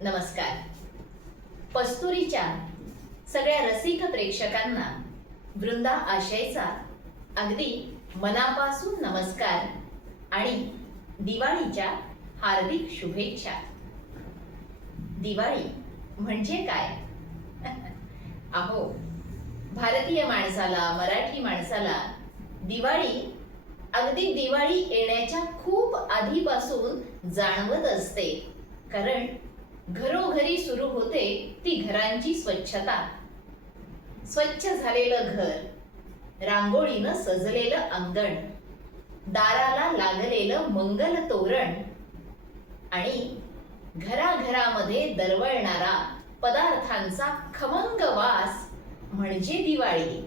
नमस्कार. पस्तुरीच्या सगळ्या रसिक प्रेक्षकांना वृंदा आशयचा अगदी मनापासून नमस्कार आणि दिवाळीच्या हार्दिक शुभेच्छा. दिवाळी म्हणजे काय? अहो भारतीय माणसाला मराठी माणसाला दिवाळी अगदी दिवाळी येण्याच्या खूप आधीपासून जाणवत असते. कारण घरोघरी सुरू होते ती घरांची स्वच्छता. स्वच्छ झालेलं घर रांगोळीनं सजलेलं अंगण दाराला लागलेलं मंगल तोरण आणि घराघरामध्ये दरवळणारा पदार्थांचा खमंग वास म्हणजे दिवाळी.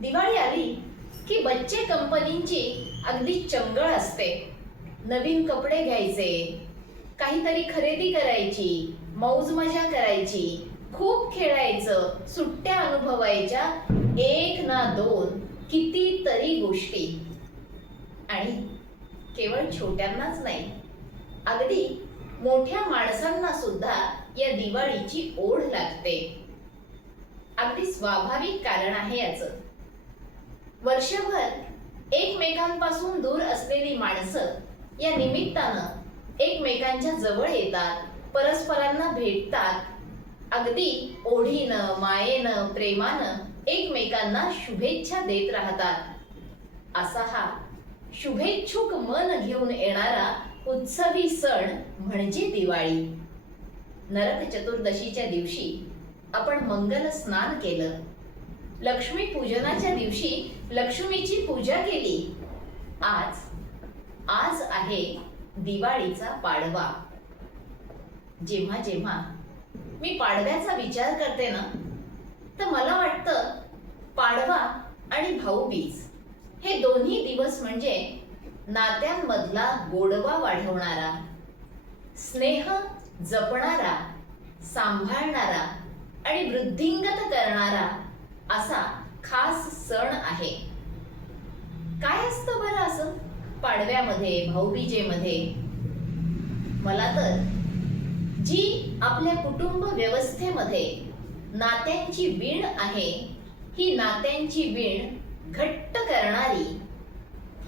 दिवाळी आली की बच्चे कंपनींची अगदी चंगळ असते. नवीन कपडे घ्यायचे काहीतरी खरेदी करायची मौज मजा करायची खूप खेळायचं सुट्ट्या अनुभवायच्या एक ना दोन कितीतरी गोष्टी. आणि केवळ छोट्यांनाच नाही अगदी मोठ्या माणसांना सुद्धा या दिवाळीची ओढ लागते. अगदी स्वाभाविक कारण आहे याचं. वर्षभर एकमेकांपासून दूर असलेली माणसं या निमित्तानं एकमेकांच्या जवळ येतात परस्परांना भेटतात. अगदी ओढीनं मायेनं प्रेमानं एकमेकांना शुभेच्छा देत राहतात. असा हा शुभेच्छुक मन घेऊन येणारा उत्सवी सण म्हणजे दिवाळी. नरक चतुर्दशीच्या दिवशी आपण मंगल स्नान केलं. लक्ष्मी पूजनाच्या दिवशी लक्ष्मीची पूजा केली. आज आज आहे दिवाळीचा पाडवा. जेव्हा जेव्हा मी पाडव्याचा विचार करते ना तर मला वाटतं पाडवा आणि भाऊबीज हे दोन्ही दिवस म्हणजे नात्यांमधला गोडवा वाढवणारा स्नेह जपणारा सांभाळणारा आणि वृद्धिंगत करणारा असा खास सण आहे. काय असतं बरं असं? पाडव्यामध्ये भाऊबीजेमध्ये? मला तर जी आपल्या कुटुंब व्यवस्थेमध्ये नात्यांची वीण आहे ही नात्यांची वीण घट्ट करणारी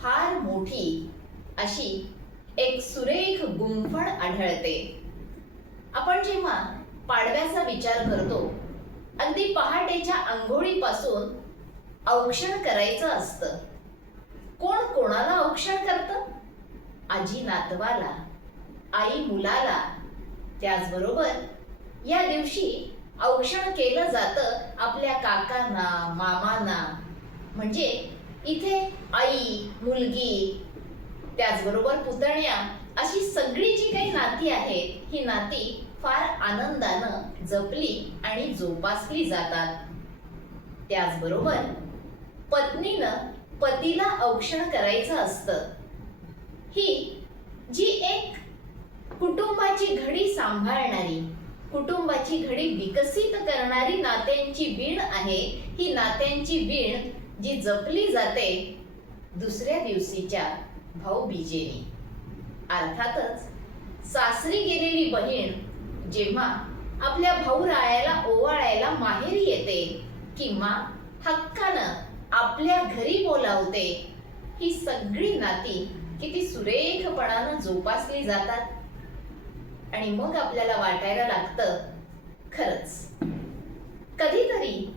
फार मोठी अशी एक सुरेख गुंफण आढळते. आपण जेव्हा पाडव्याचा विचार करतो अगदी पहाटेच्या आंघोळीपासून औक्षण करायचं असतं. कोण कोणाला औक्षण करतं? आजी नातवाला आई मुलाला. त्याचबरोबर या दिवशी औक्षण केलं जातं आपल्या काकांना मामांना. म्हणजे इथे आई मुलगी त्याचबरोबर पुतण्या अशी सगळी जी काही नाती आहेत ही नाती फार आनंदानं जपली आणि जोपासली जातात. त्याचबरोबर पत्नीनं पतीला औक्षण करायचं असतं. ही जी एक कुटुंबाची घडी सांभाळणारी कुटुंबाची घडी विकसित करणारी नात्यांची वीण आहे ही नात्यांची वीण जी जपली जाते दुसऱ्या दिवशीच्या भाऊबीजेने. अर्थातच सासरी गेलेली बहीण जेव्हा आपल्या भाऊ रायाला ओवाळायला माहेरी येते किंवा हक्कानं आपल्या घरी बोलावते ही सगळी नाती किती सुरेखपणानं जोपासली जातात. आणि मग आपल्याला वाटायला लागतं खरंच. कधीतरी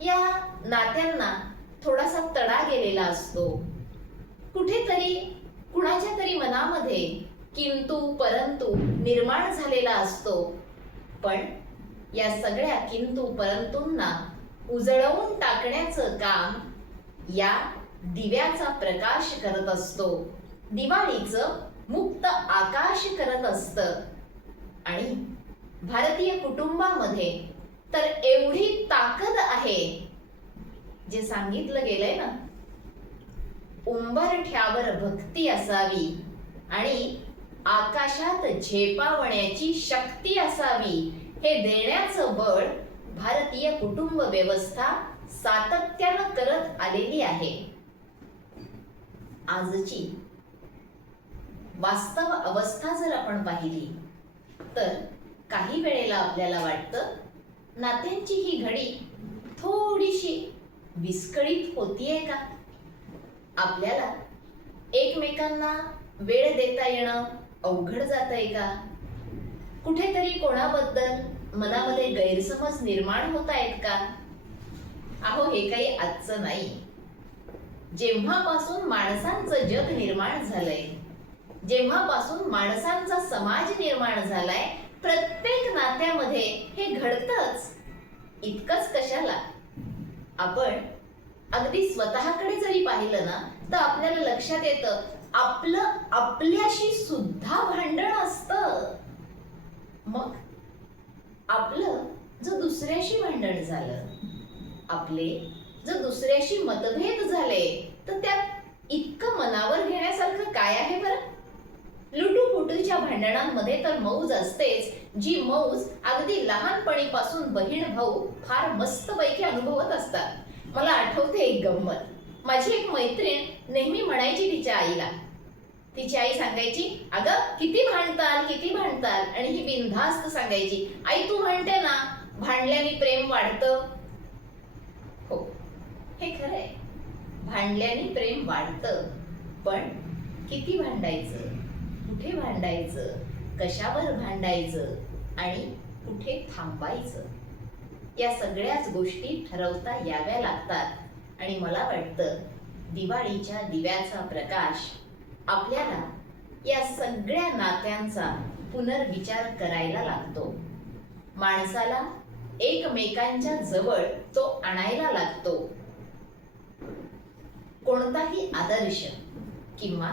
या नात्यांना थोडासा तडा गेलेला असतो. कुठेतरी कुणाच्या तरी मनामध्ये किंतु परंतु निर्माण झालेला असतो. पण या सगळ्या किंतु परंतुंना उजळवून टाकण्याचं काम या दिव्याचा प्रकाश करत असतो. दिवाळीचं मुक्त आकाश करत असतं. आणि भारतीय कुटुंबामध्ये तर एवढी ताकद आहे जे सांगितलं गेलंय ना. उंबरठ्यावर भक्ती असावी आणि आकाशात झेपावण्याची शक्ती असावी हे देण्याचं बळ भारतीय कुटुंब व्यवस्था सातत्यानं करत आलेली आहे. आजची वास्तव अवस्था जर आपण पाहिली तर काही वेळेला आपल्याला वाटतं नात्यांची ही घडी थोडीशी विस्कळीत होतीये का? आपल्याला एकमेकांना वेळ देता येणं अवघड जातंय का? कुठेतरी कोणाबद्दल मनामध्ये गैरसमज निर्माण होत आहेत का? अहो हे काही आजचं नाही. जेव्हापासून माणसांचं जग निर्माण झालंय जेव्हापासून माणसांचा समाज निर्माण झालाय प्रत्येक नात्यामध्ये हे घडतच. इतकंच कशाला? आपण अगदी स्वतःकडे जरी पाहिलं ना तर आपल्याला लक्षात येतं आपलं आपल्याशी सुद्धा भांडण असतं. मग आपलं जर दुसऱ्याशी भांडण झालं आपले जर दुसऱ्याशी मतभेद झाले तर त्यात इतकं मनावर घेण्यासारखं काय आहे बरं? लुटूपुटूच्या भांडणांमध्ये तर मौज असतेच जी मौज अगदी लहानपणीपासून बहीण भाऊ फार मस्तपैकी अनुभवत असतात. मला आठवते एक गंमत. माझी एक मैत्रीण नेहमी म्हणायची तिच्या आईला तिची आई सांगायची अगं किती भांडताल किती भांडताल? आणि ही बिनधास्त सांगायची आई तू म्हणते ना? भांडल्याने प्रेम वाढतं. हो. हे खरंय. भांडल्याने प्रेम वाढतं. पण किती भांडायचं? कुठे भांडायचं? कशावर भांडायचं? आणि कुठे थांबायचं? या सगळ्याच गोष्टी ठरवता याव्या लागतात. आणि मला वाटतं दिवाळीच्या दिव्याचा प्रकाश आपल्याला या सगळ्या नात्यांचा पुनर्विचार करायला लागतो. माणसाला एकमेकांच्या जवळ तो आणायला लागतो. कोणताही आदर्श किंवा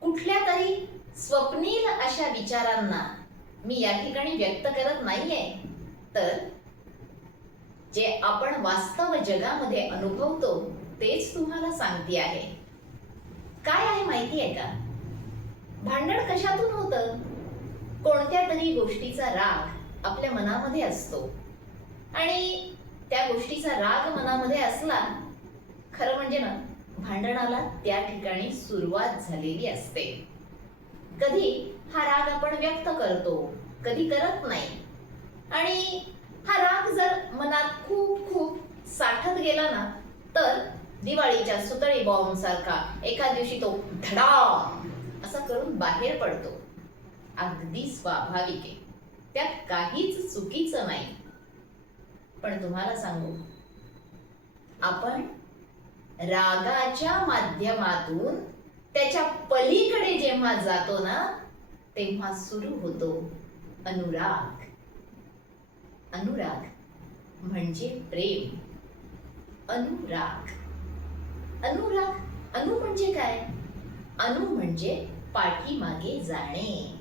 कुठल्या तरी स्वप्नील अशा विचारांना मी या ठिकाणी व्यक्त करत नाहीये. तर जे आपण वास्तव जगामध्ये अनुभवतो तेच तुम्हाला सांगते आहे. काय आहे माहिती आहे का? भांडण कशातून होतं? कोणत्या तरी गोष्टीचा राग आपल्या मनामध्ये असतो. आणि त्या गोष्टीचा राग मनामध्ये असला खरं म्हणजे ना भांडणाला त्या ठिकाणी सुरुवात झालेली असते. कधी हा राग आपण व्यक्त करतो कधी करत नाही. आणि हा राग जर मनात खूप खूप साठत गेला ना तर दिवाळीच्या सुतळी बॉम्ब सारखा एका दिवशी तो धडा असा करून बाहेर पडतो. अगदी स्वाभाविक आहे. त्यात काहीच चुकीचं नाही. पण तुम्हाला सांगू आपण रागाच्या माध्यमातून त्याच्या पलीकडे जेव्हा जातो ना तेव्हा सुरू होतो अनुराग. अनुराग म्हणजे प्रेम. अनुराग. अनुराग अनु म्हणजे काय? अनु म्हणजे पाठीमागे जाणे.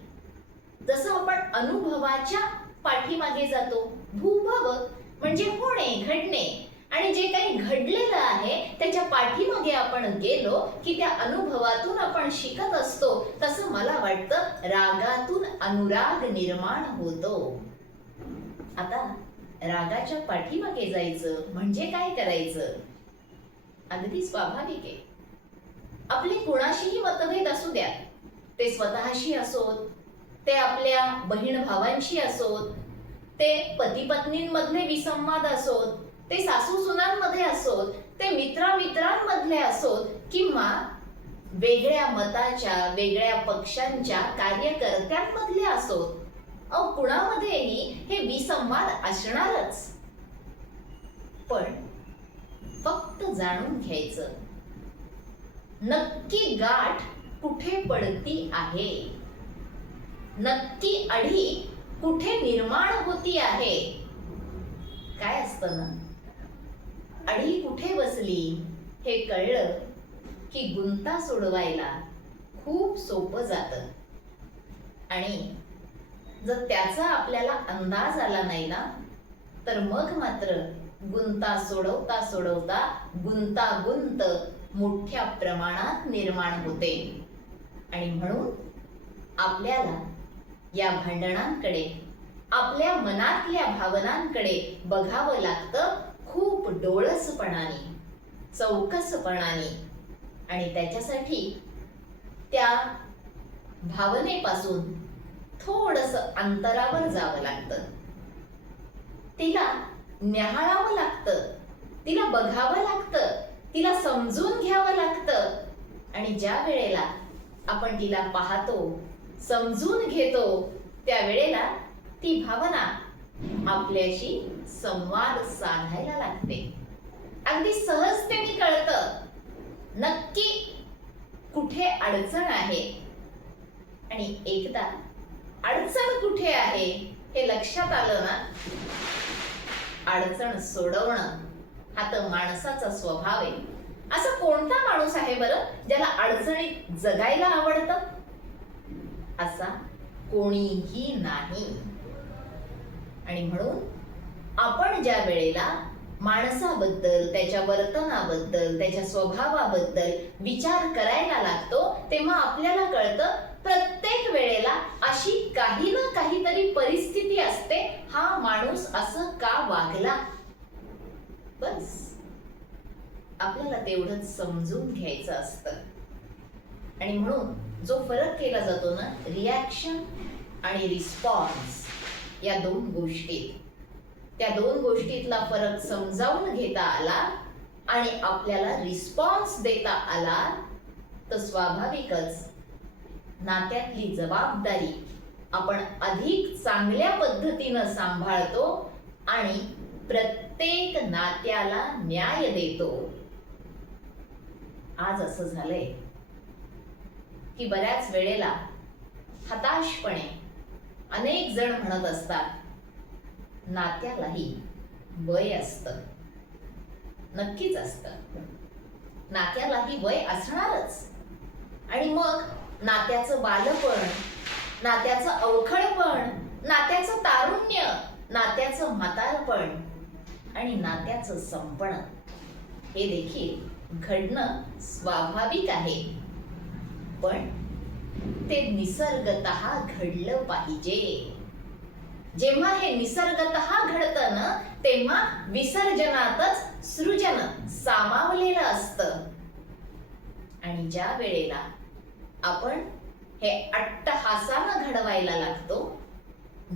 जसं आपण अनुभवाच्या पाठीमागे जातो भूभव म्हणजे होणे घडणे. आणि जे काही घडलेलं आहे त्याच्या पाठीमागे आपण गेलो की त्या अनुभवातून आपण शिकत असतो. तसं मला वाटतं रागातून अनुराग निर्माण होतो. आता रागाच्या पाठीमागे जायचं म्हणजे काय करायचं? अगदी स्वाभाविक आहे. आपले कुणाशीही मतभेद असू द्या. ते स्वतःशी असोत ते आपल्या बहीण भावांशी असोत ते पती पत्नींमधले विसंवाद असोत ते सासू सुनांमध्ये असोत ते मित्रामित्रांमधले असोत किंवा वेगळ्या मताच्या वेगळ्या पक्षांच्या कार्यकर्त्यांमधले असोत. अहो कुणामध्येही हे विसंवाद असणारच. पण फक्त जाणून घ्यायचं. नक्की गाठ कुठे पडती आहे? नक्की अढी कुठे निर्माण होती आहे? काय असतं ना? अढी कुठे बसली? हे कळलं की गुंता सोडवायला खूप सोपं जातं. आणि जर त्याचा आपल्याला अंदाज आला नाही ना तर मग मात्र गुंता सोडवता सोडवता गुंतागुंत मोठ्या प्रमाणात निर्माण होते. आणि म्हणून आपल्याला या भांडणांकडे आपल्या मनातल्या भावनांकडे बघावं लागतं खूप डोळसपणाने चौकसपणाने. आणि त्याच्यासाठी त्या भावनेपासून थोडस अंतरावर जावं लागतं. तिला न्याहाळावं लागतं. तिला बघावं लागतं. तिला समजून घ्यावं लागतं. आणि ज्या वेळेला आपण तिला पाहतो समजून घेतो त्यावेळेला ती भावना आपल्याशी संवाद साधायला लागते. अगदी सहजतेने कळतं. नक्की कुठे अडचण आहे? आणि एकदा अडचण कुठे आहे हे लक्षात आलं ना? अडचण सोडवणं हा तर माणसाचा स्वभाव आहे. असं कोणता माणूस आहे बरं ज्याला अडचणीत जगायला आवडतं? असा कोणीही नाही. आणि म्हणून आपण ज्या वेळेला माणसाबद्दल त्याच्या वर्तनाबद्दल त्याच्या स्वभावाबद्दल विचार करायला लागतो तेव्हा आपल्याला कळतं प्रत्येक वेळेला अशी काही ना काहीतरी परिस्थिती असते हा माणूस असं का वागला? बस. आपल्याला तेवढंच समजून घ्यायचं असतं. आणि म्हणून जो फरक केला जातो ना रिॲक्शन आणि रिस्पॉन्स या दोन गोष्टी त्या दोन गोष्टीतला फरक समजावून घेता आला आणि आपल्याला रिस्पॉन्स देता आला तर स्वाभाविकच नात्यातली जबाबदारी आपण अधिक चांगल्या पद्धतीनं सांभाळतो आणि प्रत्येक नात्याला न्याय देतो. आज असं झालंय की बऱ्याच वेळेला हताशपणे अनेक जण म्हणत असतात नात्यालाही वय असतं. नक्कीच असतं. नात्यालाही वय असणारच. आणि मग नात्याचं बालपण नात्याचं अवखळपण नात्याचं तारुण्य नात्याचं म्हातारपण आणि नात्याचं संपण. हे देखील घडणं स्वाभाविक आहे. पण ते निसर्गत घडलं पाहिजे. जेव्हा हे निसर्गत घडतं ना तेव्हा विसर्जनातच सृजन सामावलेलं असतं. आणि ज्या वेळेला आपण हे अट्टहासानं घडवायला लागतो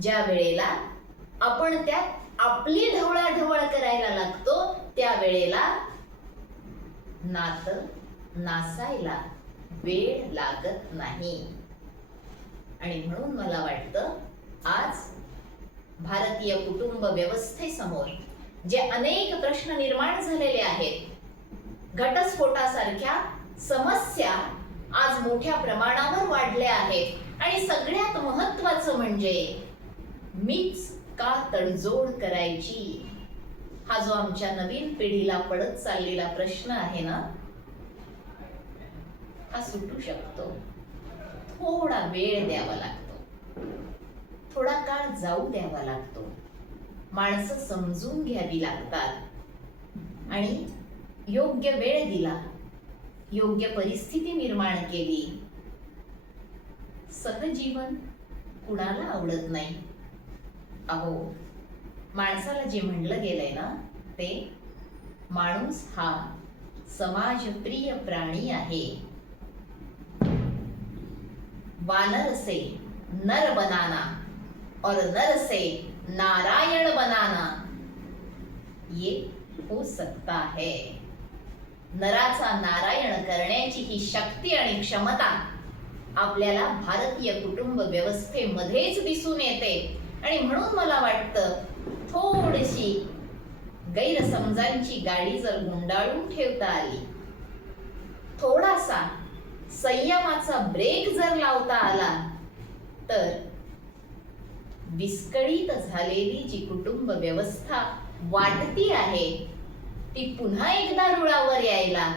ज्या वेळेला आपण त्यात आपली ढवळाढवळ करायला लागतो त्या वेळेला नातं नासायला वेळ लागत नाही. आणि म्हणून मला वाटतं आज भारतीय कुटुंब व्यवस्थेसमोर जे अनेक प्रश्न निर्माण झालेले आहेत घटस्फोटासारख्या समस्या आज मोठ्या प्रमाणावर वाढल्या आहेत आणि सगळ्यात महत्वाचं म्हणजे मीच का तडजोड करायची? हा जो आमच्या नवीन पिढीला पडत चाललेला प्रश्न आहे ना हा सुटू शकतो. थोडा वेळ द्यावा लागतो. थोडा काळ जाऊ द्यावा लागतो. माणसं समजून घ्यावी लागतात. आणि योग्य वेळ दिला. योग्य परिस्थिती निर्माण केली. सहजीवन कुणाला आवडत नाही? अहो माणसाला जे म्हणलं गेलंय ना ते माणूस हा समाजप्रिय प्राणी आहे. वानर से नर बनाना और नर से नारायण बनाना ये हो सकता है. नराचा नारायण करण्याची ही शक्ती आणि क्षमता आपल्याला भारतीय कुटुंब व्यवस्थेमध्येच दिसून येते. आणि म्हणून मला वाटतं थोडीशी गैरसमजांची गाडी जर गुंडाळून ठेवता आली थोडासा संयमाचा ब्रेक जर लावता आला तर विस्कळीत झालेली जी कुटुंब व्यवस्था वाटती आहे ती पुन्हा एकदा रुळावर यायला.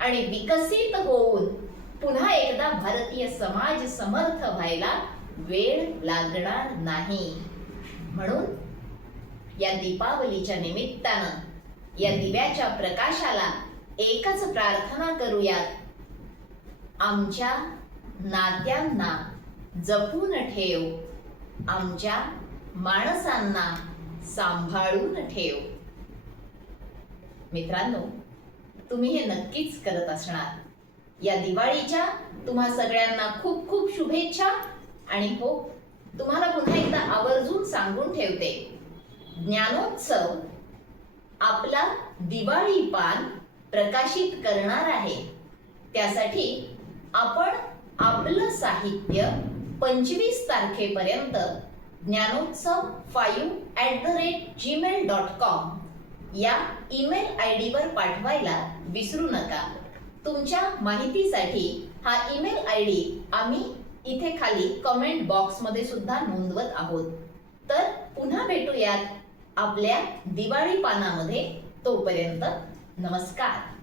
आणि विकसित होऊन पुन्हा एकदा भारतीय समाज समर्थ व्हायला वेळ लागणार नाही. म्हणून या दीपावलीच्या निमित्तानं या दिव्याच्या प्रकाशाला एकच प्रार्थना करूयात. आमच्या नात्यांना जपून ठेव. आमच्या माणसांना सांभाळून ठेव. मित्रांनो तुम्ही हे नक्कीच करत असणार. या दिवाळीच्या तुम्हा सगळ्यांना खूप खूप शुभेच्छा आणि हो तुम्हाला पुन्हा एकदा आवर्जून सांगून ठेवते. ज्ञानोत्सव आपला दिवाळी पान प्रकाशित करणार आहे. त्यासाठी आपण आपलं साहित्य पंचवीस तारखेपर्यंत Gyanotsav five at the rate Gmail dot com या ईमेल आय डीवर पाठवायला विसरू नका. तुमच्या माहितीसाठी हा ईमेल आय डी आम्ही इथे खाली कमेंट बॉक्समध्ये सुद्धा नोंदवत आहोत. तर पुन्हा भेटूयात आपल्या दिवाळी पानामध्ये. तोपर्यंत नमस्कार.